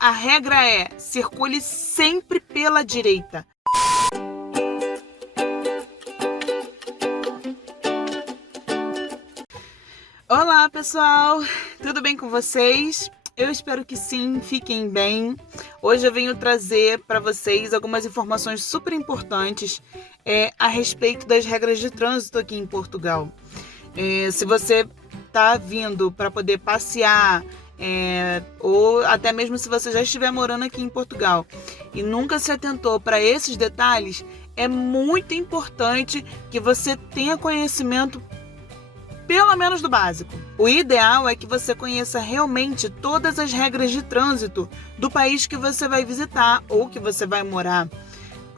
a regra é: circule sempre pela direita. Olá, pessoal! Tudo bem com vocês? Eu espero que sim, fiquem bem. Hoje eu venho trazer para vocês algumas informações super importantes a respeito das regras de trânsito aqui em Portugal. Se você está vindo para poder passear, ou até mesmo se você já estiver morando aqui em Portugal e nunca se atentou para esses detalhes, é muito importante que você tenha conhecimento pelo menos do básico. O ideal é que você conheça realmente todas as regras de trânsito do país que você vai visitar ou que você vai morar.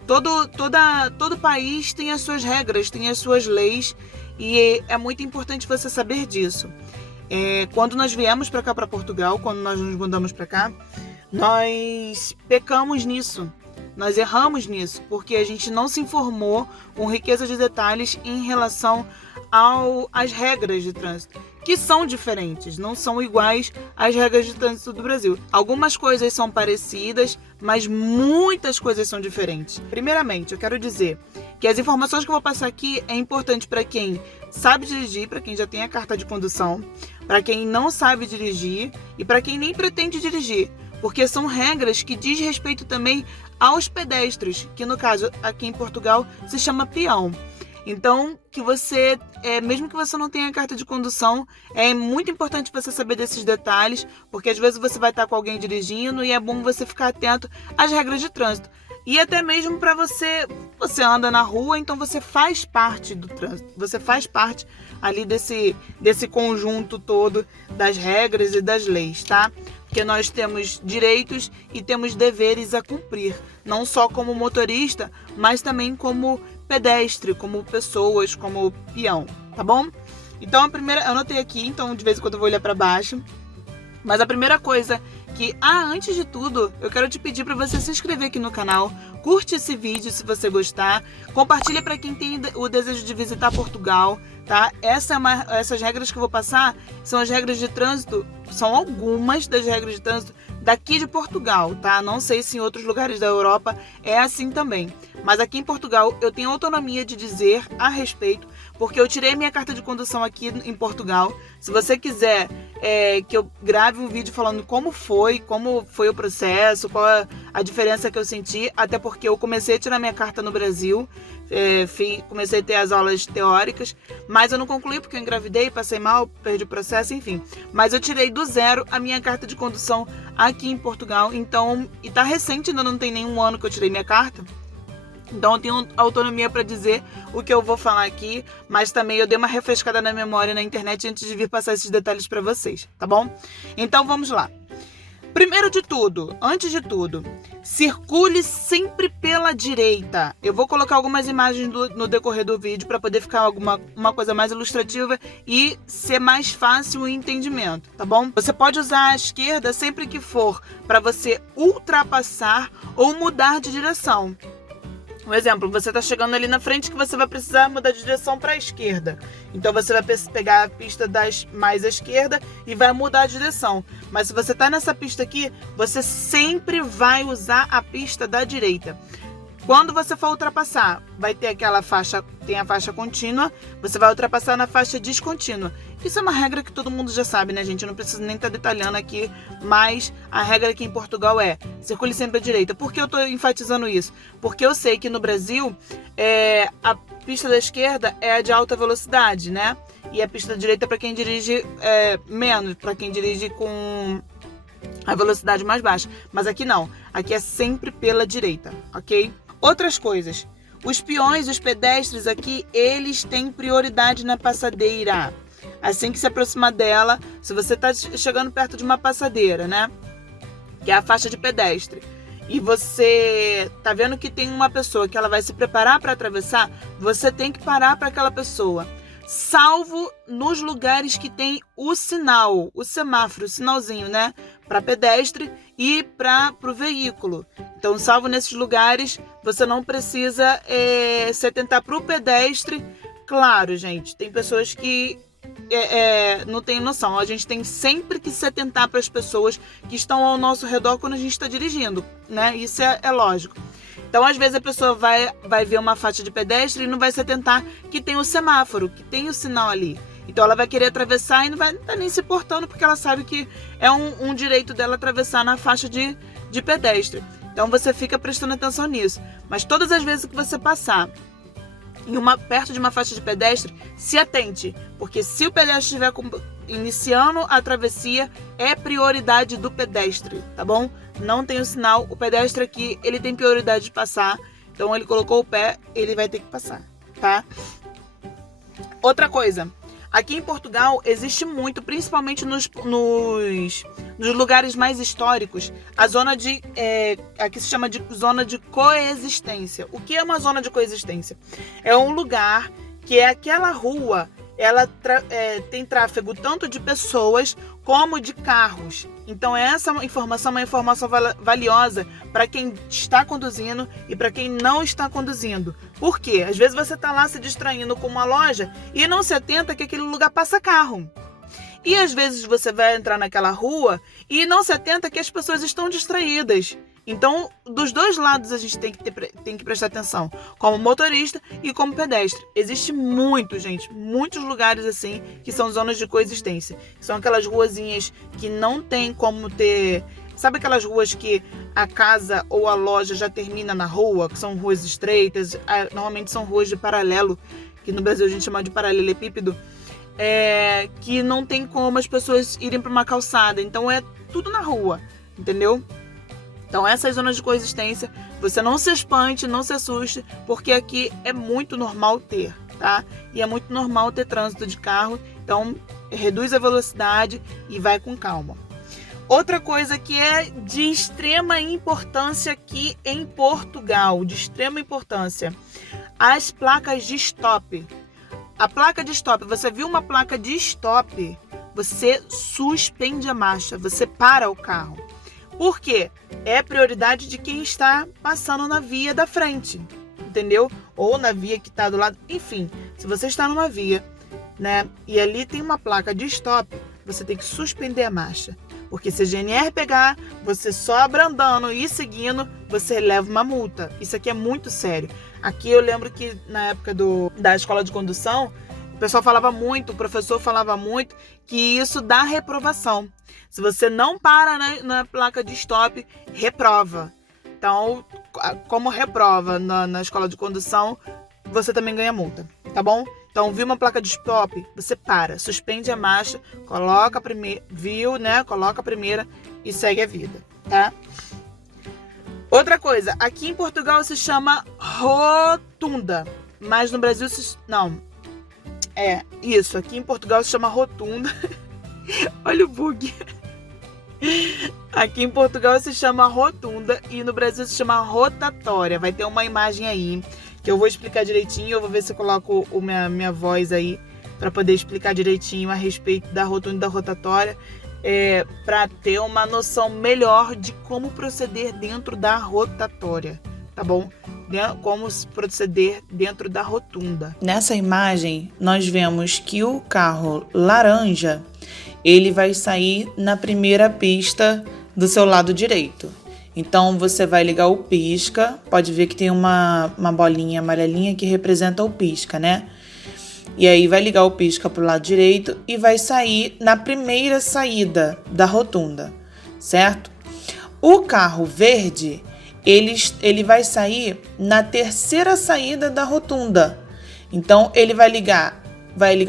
Todo país tem as suas regras, tem as suas leis, e é muito importante você saber disso. Quando nós viemos para cá, para Portugal, quando nós nos mudamos para cá, nós pecamos nisso. Nós erramos nisso, porque a gente não se informou com riqueza de detalhes em relação às regras de trânsito, que são diferentes, não são iguais às regras de trânsito do Brasil. Algumas coisas são parecidas, mas muitas coisas são diferentes. Primeiramente, eu quero dizer que as informações que eu vou passar aqui é importante para quem sabe dirigir, para quem já tem a carta de condução, para quem não sabe dirigir e para quem nem pretende dirigir, porque são regras que diz respeito também aos pedestres, que no caso aqui em Portugal se chama peão. Então, mesmo que você não tenha carta de condução, é muito importante você saber desses detalhes, porque às vezes você vai estar com alguém dirigindo e é bom você ficar atento às regras de trânsito. E até mesmo para você anda na rua, então você faz parte do trânsito, você faz parte ali desse conjunto todo das regras e das leis, tá? Porque nós temos direitos e temos deveres a cumprir, não só como motorista, mas também como pedestre, como pessoas, como peão, tá bom? Então a primeira, eu anotei aqui, então de vez em quando eu vou olhar para baixo, mas a primeira coisa antes de tudo, eu quero te pedir para você se inscrever aqui no canal, curte esse vídeo se você gostar, compartilha para quem tem o desejo de visitar Portugal, tá? Essas regras que eu vou passar são as regras de trânsito, são algumas das regras de trânsito daqui de Portugal, tá? Não sei se em outros lugares da Europa é assim também, mas aqui em Portugal eu tenho autonomia de dizer a respeito, porque eu tirei minha carta de condução aqui em Portugal. Se você quiser que eu grave um vídeo falando como foi o processo, qual a diferença que eu senti, até porque eu comecei a tirar minha carta no Brasil, comecei a ter as aulas teóricas, mas eu não concluí porque eu engravidei, passei mal, perdi o processo, enfim. Mas eu tirei do zero a minha carta de condução aqui em Portugal, então, e tá recente, ainda não tem nenhum ano que eu tirei minha carta. Então eu tenho autonomia para dizer o que eu vou falar aqui, mas também eu dei uma refrescada na memória na internet antes de vir passar esses detalhes para vocês, tá bom? Então vamos lá. Antes de tudo, circule sempre pela direita. Eu vou colocar algumas imagens no decorrer do vídeo para poder ficar uma coisa mais ilustrativa e ser mais fácil o entendimento, tá bom? Você pode usar a esquerda sempre que for para você ultrapassar ou mudar de direção. Um exemplo, você está chegando ali na frente que você vai precisar mudar de direção para a esquerda. Então você vai pegar a pista mais à esquerda e vai mudar de direção. Mas se você está nessa pista aqui, você sempre vai usar a pista da direita. Quando você for ultrapassar, vai ter tem a faixa contínua, você vai ultrapassar na faixa descontínua. Isso é uma regra que todo mundo já sabe, né, gente? Eu não preciso nem estar detalhando aqui, mas a regra aqui em Portugal é: circule sempre à direita. Por que eu estou enfatizando isso? Porque eu sei que no Brasil, a pista da esquerda é a de alta velocidade, né? E a pista da direita é para quem dirige menos, para quem dirige com a velocidade mais baixa. Mas aqui não, aqui é sempre pela direita, ok? Outras coisas, os peões, os pedestres aqui, eles têm prioridade na passadeira. Assim que se aproximar dela, se você está chegando perto de uma passadeira, né, que é a faixa de pedestre, e você tá vendo que tem uma pessoa que ela vai se preparar para atravessar, você tem que parar para aquela pessoa, salvo nos lugares que tem o sinal, o semáforo, o sinalzinho, né, para pedestre e para o veículo. Então, salvo nesses lugares, você não precisa se atentar para o pedestre. Claro, gente, tem pessoas que não tem noção. A gente tem sempre que se atentar para as pessoas que estão ao nosso redor quando a gente está dirigindo, né? Isso é lógico. Então, às vezes, a pessoa vai ver uma faixa de pedestre e não vai se atentar que tem o semáforo, que tem o sinal ali. Então, ela vai querer atravessar e não vai estar nem se importando, porque ela sabe que é um direito dela atravessar na faixa de pedestre. Então, você fica prestando atenção nisso. Mas todas as vezes que você passar perto de uma faixa de pedestre, se atente, porque se o pedestre estiver iniciando a travessia, é prioridade do pedestre, tá bom? Não tem o sinal, o pedestre aqui, ele tem prioridade de passar, então ele colocou o pé, ele vai ter que passar, tá? Outra coisa, aqui em Portugal existe muito, principalmente nos lugares mais históricos, a zona aqui se chama de zona de coexistência. O que é uma zona de coexistência? É um lugar que é aquela rua, ela tem tráfego tanto de pessoas como de carros. Então essa informação é uma informação valiosa para quem está conduzindo e para quem não está conduzindo. Por quê? Às vezes você está lá se distraindo com uma loja e não se atenta que aquele lugar passa carro. E às vezes você vai entrar naquela rua e não se atenta que as pessoas estão distraídas. Então, dos dois lados a gente tem que prestar atenção, como motorista e como pedestre. Existe muitos lugares assim que são zonas de coexistência. São aquelas ruazinhas que não tem como ter... Sabe aquelas ruas que a casa ou a loja já termina na rua, que são ruas estreitas? Normalmente são ruas de paralelo, que no Brasil a gente chama de paralelepípedo. Que não tem como as pessoas irem para uma calçada. Então é tudo na rua, entendeu? Então essas zonas de coexistência, você não se espante, não se assuste, porque aqui é muito normal ter, tá? E é muito normal ter trânsito de carro, então reduz a velocidade e vai com calma. Outra coisa que é de extrema importância aqui em Portugal, de extrema importância, as placas de stop. A placa de stop, você viu uma placa de stop, você suspende a marcha, você para o carro. Por quê? É prioridade de quem está passando na via da frente, entendeu? Ou na via que está do lado. Enfim, se você está numa via, né, e ali tem uma placa de stop, você tem que suspender a marcha. Porque se a GNR pegar, você só abrandando e seguindo, você leva uma multa. Isso aqui é muito sério. Aqui eu lembro que na época da escola de condução, o pessoal falava muito, o professor falava muito, que isso dá reprovação. Se você não para na placa de stop, reprova. Então, como reprova na escola de condução, você também ganha multa, tá bom? Então, viu uma placa de stop, você para, suspende a marcha, coloca a primeira, coloca a primeira e segue a vida, tá? Outra coisa, aqui em Portugal se chama rotunda, mas no Brasil aqui em Portugal se chama rotunda. Olha o bug. Aqui em Portugal se chama rotunda e no Brasil se chama rotatória. Vai ter uma imagem aí que eu vou explicar direitinho. Eu vou ver se eu coloco minha voz aí para poder explicar direitinho a respeito da rotunda e da rotatória, para ter uma noção melhor de como proceder dentro da rotatória, tá bom? Como proceder dentro da rotunda. Nessa imagem, nós vemos que o carro laranja, ele vai sair na primeira pista do seu lado direito. Então, você vai ligar o pisca, pode ver que tem uma bolinha amarelinha que representa o pisca, né? E aí vai ligar o pisca para o lado direito e vai sair na primeira saída da rotunda, certo? O carro verde, ele vai sair na terceira saída da rotunda. Então, ele vai ligar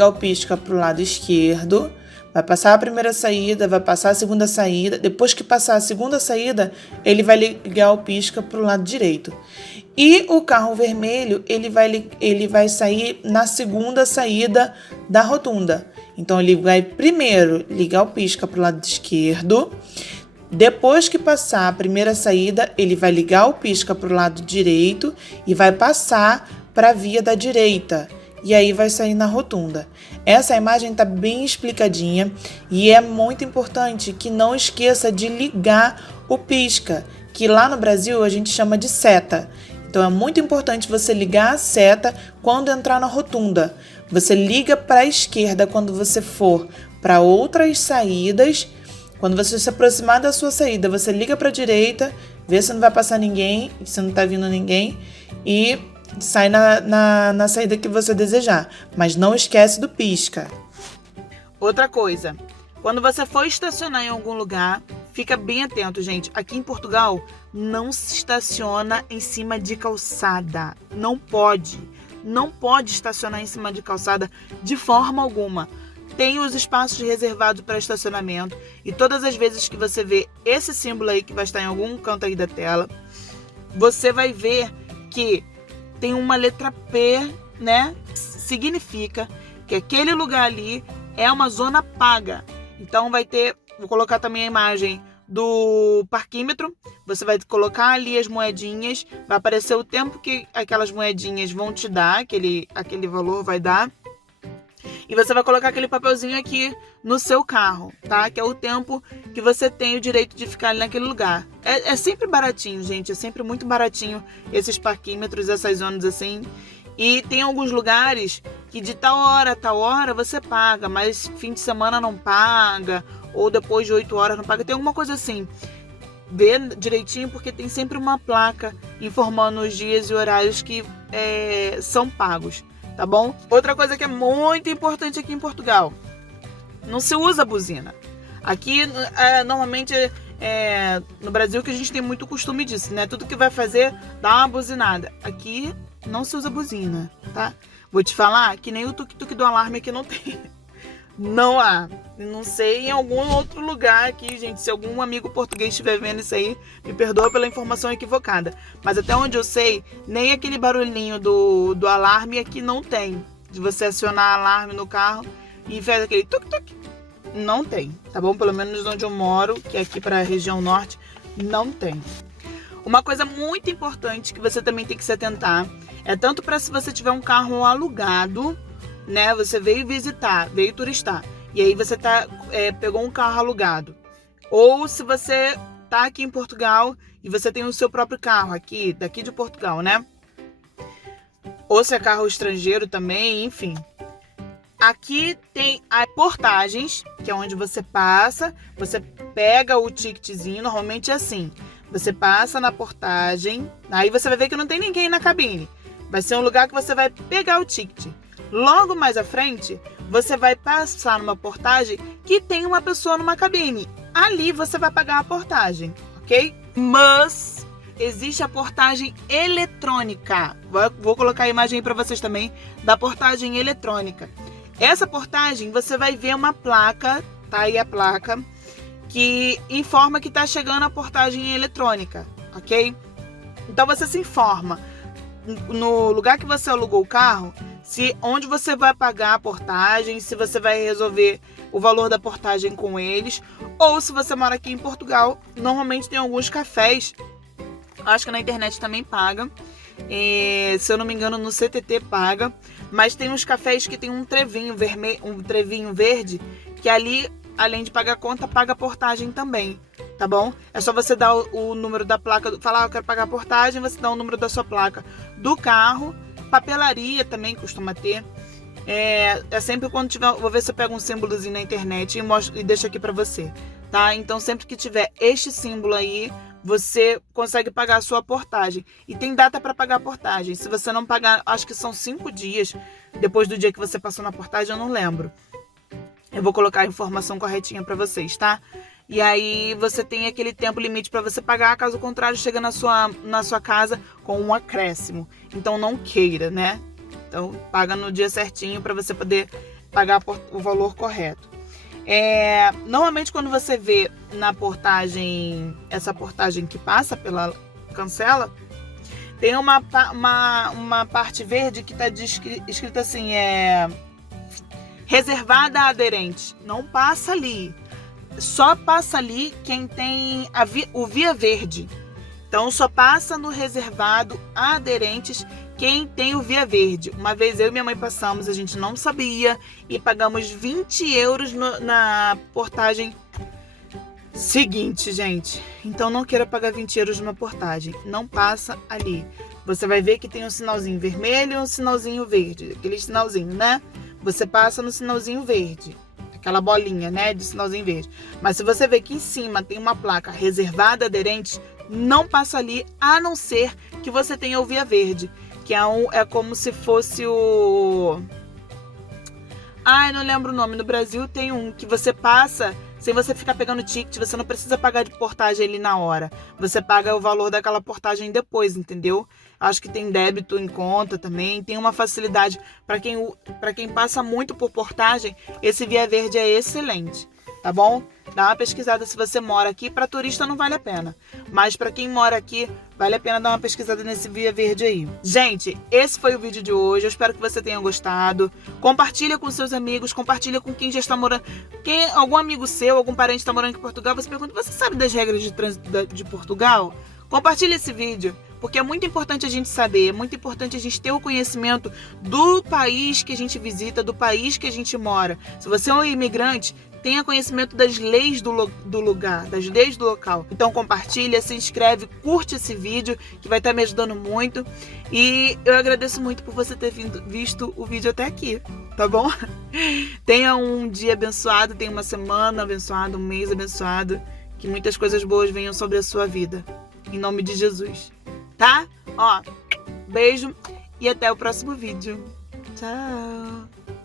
o pisca para o lado esquerdo, vai passar a primeira saída, vai passar a segunda saída. Depois que passar a segunda saída, ele vai ligar o pisca para o lado direito. E o carro vermelho, ele vai sair na segunda saída da rotunda. Então, ele vai primeiro ligar o pisca para o lado esquerdo. Depois que passar a primeira saída, ele vai ligar o pisca para o lado direito e vai passar para a via da direita. E aí vai sair na rotunda. Essa imagem está bem explicadinha e é muito importante que não esqueça de ligar o pisca, que lá no Brasil a gente chama de seta. Então é muito importante você ligar a seta quando entrar na rotunda, você liga para a esquerda quando você for para outras saídas. Quando você se aproximar da sua saída, você liga para a direita, vê se não vai passar ninguém, se não tá vindo ninguém, e sai na saída que você desejar. Mas não esquece do pisca. Outra coisa, quando você for estacionar em algum lugar, fica bem atento, gente. Aqui em Portugal, não se estaciona em cima de calçada. Não pode. Não pode estacionar em cima de calçada de forma alguma. Tem os espaços reservados para estacionamento. E todas as vezes que você vê esse símbolo aí que vai estar em algum canto aí da tela, você vai ver que tem uma letra P, né? Significa que aquele lugar ali é uma zona paga. Então vai ter, vou colocar também a imagem do parquímetro. Você vai colocar ali as moedinhas, vai aparecer o tempo que aquelas moedinhas vão te dar, aquele valor vai dar. E você vai colocar aquele papelzinho aqui no seu carro, tá? Que é o tempo que você tem o direito de ficar ali naquele lugar. É sempre baratinho, gente. É sempre muito baratinho esses parquímetros, essas zonas assim. E tem alguns lugares que de tal hora a tal hora você paga, mas fim de semana não paga, ou depois de 8 horas não paga. Tem alguma coisa assim. Vê direitinho, porque tem sempre uma placa informando os dias e horários que são pagos, tá bom? Outra coisa que é muito importante aqui em Portugal, não se usa buzina. Aqui, normalmente, no Brasil que a gente tem muito costume disso, né? Tudo que vai fazer, dá uma buzinada. Aqui não se usa buzina, tá? Vou te falar que nem o tuk-tuk do alarme aqui não tem. Não há. Não sei em algum outro lugar aqui, gente. Se algum amigo português estiver vendo isso aí, me perdoa pela informação equivocada. Mas até onde eu sei, nem aquele barulhinho do alarme aqui não tem. De você acionar alarme no carro e faz aquele tuk-tuk. Não tem, tá bom? Pelo menos onde eu moro, que é aqui para a região norte, não tem. Uma coisa muito importante que você também tem que se atentar é tanto para se você tiver um carro alugado, né? Você veio visitar, veio turistar, e aí você pegou um carro alugado. Ou se você tá aqui em Portugal e você tem o seu próprio carro aqui, daqui de Portugal, né? Ou se é carro estrangeiro também, enfim. Aqui tem as portagens, que é onde você passa, você pega o ticketzinho, normalmente é assim. Você passa na portagem, aí você vai ver que não tem ninguém na cabine. Vai ser um lugar que você vai pegar o ticket. Logo mais à frente, você vai passar numa portagem que tem uma pessoa numa cabine. Ali você vai pagar a portagem, ok? Mas existe a portagem eletrônica. Vou colocar a imagem aí para vocês também da portagem eletrônica. Essa portagem, você vai ver uma placa, tá aí a placa, que informa que está chegando a portagem eletrônica, ok? Então você se informa no lugar que você alugou o carro, onde você vai pagar a portagem, se você vai resolver o valor da portagem com eles, ou se você mora aqui em Portugal, normalmente tem alguns cafés, acho que na internet também paga, se eu não me engano no CTT paga, mas tem uns cafés que tem um trevinho vermelho, um trevinho verde, que ali, além de pagar a conta, paga a portagem também, tá bom? É só você dar o número da placa, falar, eu quero pagar a portagem, você dá o número da sua placa do carro. Papelaria também costuma ter. É sempre quando tiver, vou ver se eu pego um símbolozinho na internet e mostro e deixo aqui pra você, tá? Então sempre que tiver este símbolo aí, você consegue pagar a sua portagem. E tem data para pagar a portagem. Se você não pagar, acho que são 5 dias depois do dia que você passou na portagem, eu não lembro. Eu vou colocar a informação corretinha para vocês, tá? E aí você tem aquele tempo limite para você pagar, caso contrário, chega na sua casa com um acréscimo. Então não queira, né? Então paga no dia certinho para você poder pagar o valor correto. Normalmente quando você vê na portagem, essa portagem que passa pela cancela, tem uma parte verde que está escrita assim, reservada a aderentes. Não passa ali. Só passa ali quem tem o Via Verde. Então só passa no reservado a aderentes quem tem o Via Verde. Uma vez eu e minha mãe passamos, a gente não sabia e pagamos 20 euros na portagem seguinte, gente. Então não queira pagar 20 euros numa portagem. Não passa ali. você vai ver que tem um sinalzinho vermelho e um sinalzinho verde. Aquele sinalzinho, né? Você passa no sinalzinho verde. Aquela bolinha, né? De sinalzinho verde. Mas se você ver que em cima tem uma placa reservada a aderentes, não passa ali, a não ser que você tenha o via verde. Que é como se fosse o... Ai, não lembro o nome. No Brasil tem um que você passa sem você ficar pegando ticket. Você não precisa pagar de portagem ali na hora. Você paga o valor daquela portagem depois, entendeu? Acho que tem débito em conta também. Tem uma facilidade. Para quem passa muito por portagem, esse via verde é excelente. Tá bom? Dá uma pesquisada se você mora aqui. Para turista não vale a pena. Mas para quem mora aqui, vale a pena dar uma pesquisada nesse via verde aí. Gente, esse foi o vídeo de hoje. Eu espero que você tenha gostado. Compartilha com seus amigos. Compartilha com quem já está morando. Algum amigo seu, algum parente está morando em Portugal. Você pergunta, você sabe das regras de trânsito de Portugal? Compartilha esse vídeo. Porque é muito importante a gente saber, é muito importante a gente ter o conhecimento do país que a gente visita, do país que a gente mora. Se você é um imigrante, tenha conhecimento das leis do lugar, das leis do local. Então compartilha, se inscreve, curte esse vídeo, que vai estar me ajudando muito. E eu agradeço muito por você ter visto o vídeo até aqui, tá bom? Tenha um dia abençoado, tenha uma semana abençoada, um mês abençoado. Que muitas coisas boas venham sobre a sua vida. Em nome de Jesus. Tá? Ó, beijo e até o próximo vídeo. Tchau!